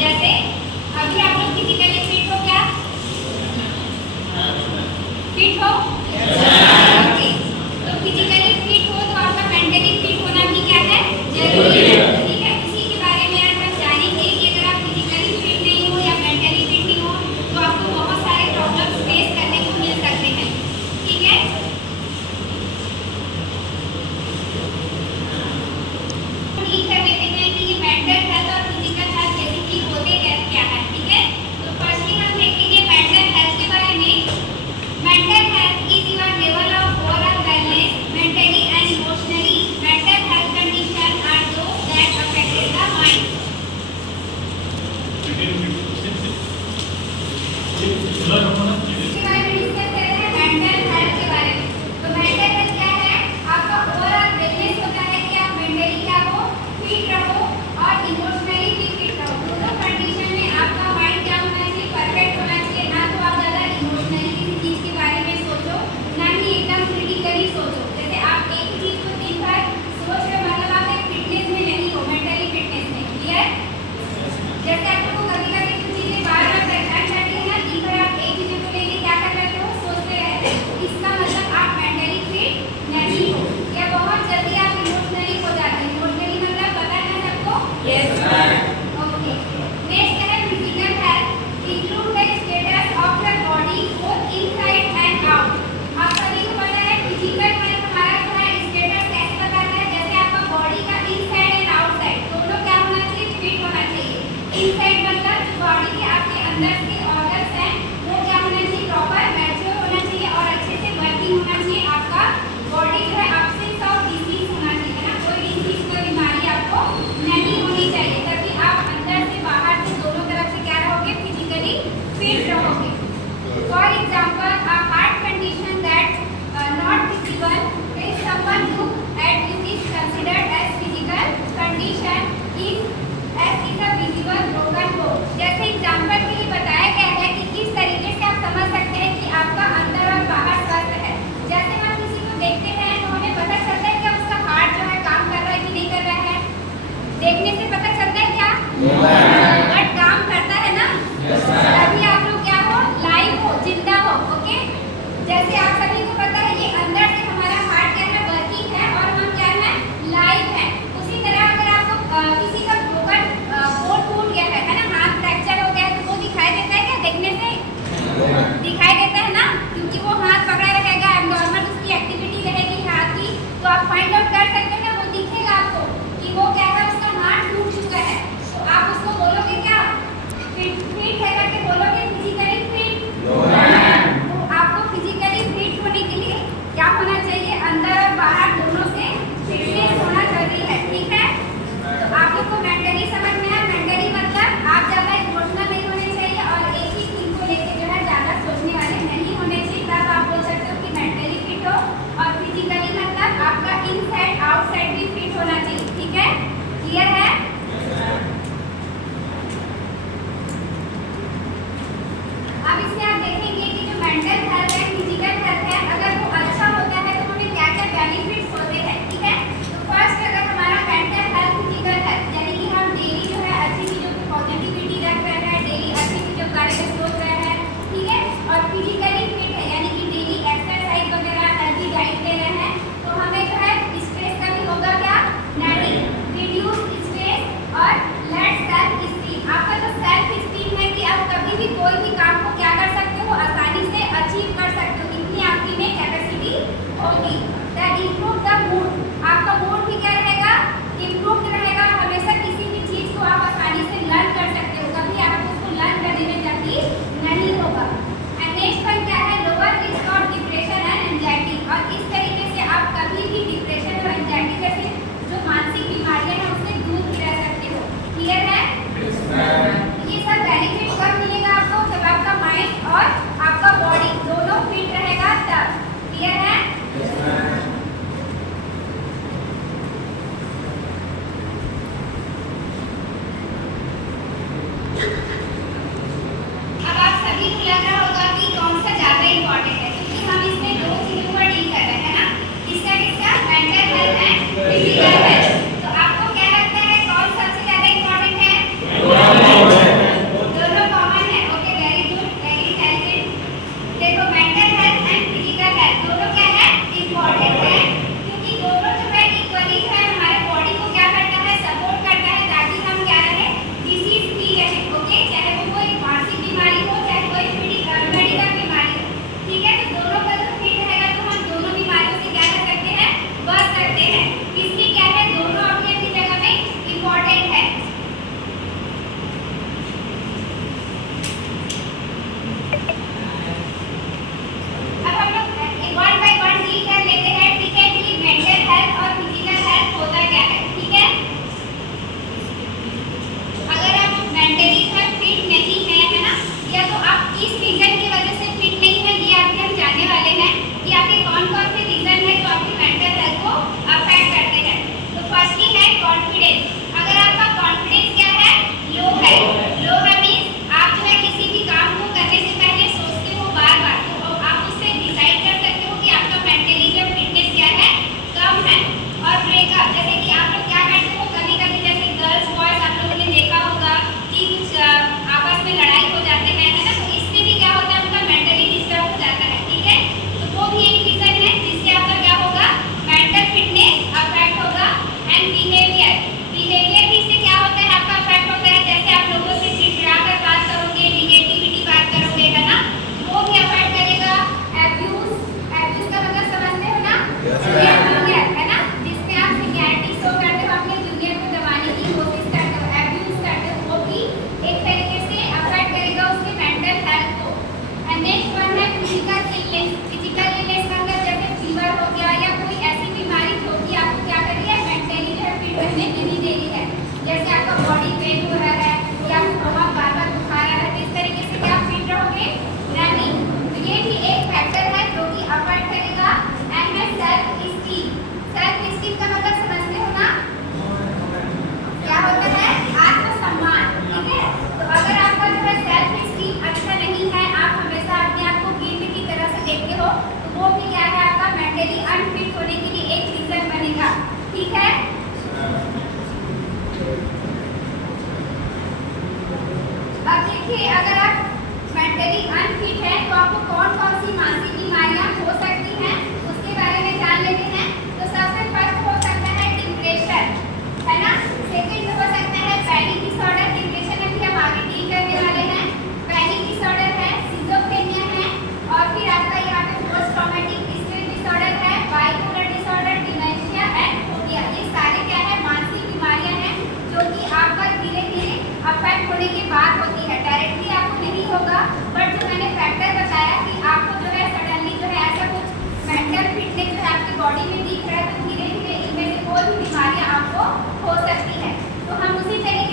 जैसे अभी आप लोग फिजिकली फिट हो क्या? फिट हो? ओके, तो फिजिकली फिट हो तो आपका मेंटली फिट होना भी क्या है? जरूरी है। ठीक है, इसी के बारे में आज हम जानेंगे कि अगर आप फिजिकली फिट नहीं हो या मेंटली फिट नहीं हो तो आपको बहुत सारे प्रॉब्लम्स फेस करने को मिल सकते हैं। ठीक है, ठीक कर लेते हैं कि ये मेंटल हेल्थ और फिजिकल हेल्थ बेसिकली होते क्या है। ठीक है, तो फर्स्टली हम देखेंगे मेंटल हेल्थ के बारे में। Mental health is your level of overall wellness mentally and emotionally. Mental health condition are those that affected the mind. इसके बारे में डिस्कस करते हैं मेंटल हेल्थ के बारे में। तो मेंटल हेल्थ क्या है? आपका ओवरऑल वेलनेस होता है कि आप मेंटली क्या हो, फिट रहो और इमोशनली भी फिट रहो। दोनों कंडीशन में आपका माइंड क्या होना चाहिए? परफेक्ट होना चाहिए। ना तो आप ज़्यादा इमोशनली किसी चीज़ के बारे में सोचो, ना ही एकदम क्रिटिकली सोचो। जैसे आप एक ही चीज़ को दिन भर सोच रहे हो, मतलब आप एक फिटनेस में नहीं हो, मेंटली फिटनेस में। क्लियर? जैसे आपको कभी कभी कुछ चीज़ें बार बार परेशान करती है ना, दिन भर आप एक चीज़ों को लेके क्या कर रहे हो? सोचते रहते हो। इसका मतलब आप मेंटली फिट नहीं हो, या बहुत जल्दी आप इमोशनली हो जाते हैं। इमोशनली मतलब पता है ना सबको? Yes ma'am. ओके, नेक्स्ट है physical health. Include the status of your body both inside and out. आप सभी को पता है फिजिकल हेल्थ हमारा जो है स्टेटस कैसे बताता है? जैसे आपका बॉडी का इनसाइड एंड आउटसाइड दोनों क्या होना चाहिए? फिट होना चाहिए। इनसाइड मतलब जो बॉडी के आपके अंदर के ऑर्गन्स हैं वो क्या होना चाहिए? प्रॉपर मैच्योर होना चाहिए और अच्छे से वर्किंग होना चाहिए। आपका बॉडी जो है एब्सेंस ऑफ डिसीज होना चाहिए ना, कोई डिसीज कोई बीमारी आपको नहीं होनी चाहिए, तभी आप अंदर से बाहर से दोनों तरफ से क्या रहोगे? फिजिकली फिट रहोगे। For example a heart condition that not visible if someone look at you is considered as physical condition is a visible broken bone. जैसे एग्जाम्पल के लिए बताया गया है कि किस तरीके से आप समझ सकते हैं कि आपका अंदर और बाहर स्वस्थ है। जैसे हम किसी को देखते हैं तो हमें पता चलता है कि उसका हार्ट जो है काम कर रहा है कि नहीं कर रहा है। देखने से पता चलता है क्या? बट काम करता है ना, तभी आप लोग क्या हो? लाइव हो, जिंदा हो। ओके, जैसे आप सभी को पता है ये अंदर से हमारा हार्ट क्या है? वर्किंग है और हम क्या है? लाइव है। उसी तरह अगर आपको किसी का ब्रोकन बोन टूट गया है ना, हाथ फ्रैक्चर हो गया है, तो वो दिखाई देता है क्या? देखने से दिखाई देता है ना, क्योंकि वो हाथ पकड़ा रहेगा, नॉर्मल उसकी एक्टिविटी रहेगी हाथ की, तो आप फाइंड आउट कर सकते हो ना, वो दिखेगा आपको कि वो क्या है? उसका हाथ टूट चुका है। तो आप उसको बोलो देखिए, अगर आप मेंटली अनफिट हैं तो आपको कौन कौन सी मानसिक बीमारियां हो सकती हैं उसके बारे में जान लेते हैं। तो सबसे फर्स्ट हो सकता है डिप्रेशन, है ना। सेकंड हो सकता है पैनिक डिसऑर्डर, डिप्रेशन में भी हम आगे डील करने वाले हैं। पैनिक डिसऑर्डर है, सिजोफ्रेनिया है, और फिर आपका यहाँ पे पोस्ट ट्रॉमेटिक स्ट्रेस डिसऑर्डर है, bipolar disorder, dementia and phobia. ये सारे क्या है, मानसिक बीमारियां हैं जो कि आपका धीरे धीरे अफेक्ट होने के बाद होती है। डायरेक्टली आपको नहीं होगा, बट जो मैंने फैक्टर बताया कि आपको जो है सडनली जो है ऐसा कुछ मेंटल फिटनेस जो है आपकी बॉडी में दिख रहा है, तो धीरे धीरे इनमें से कोई भी बीमारियां आपको हो सकती है। तो हम उसी तरीके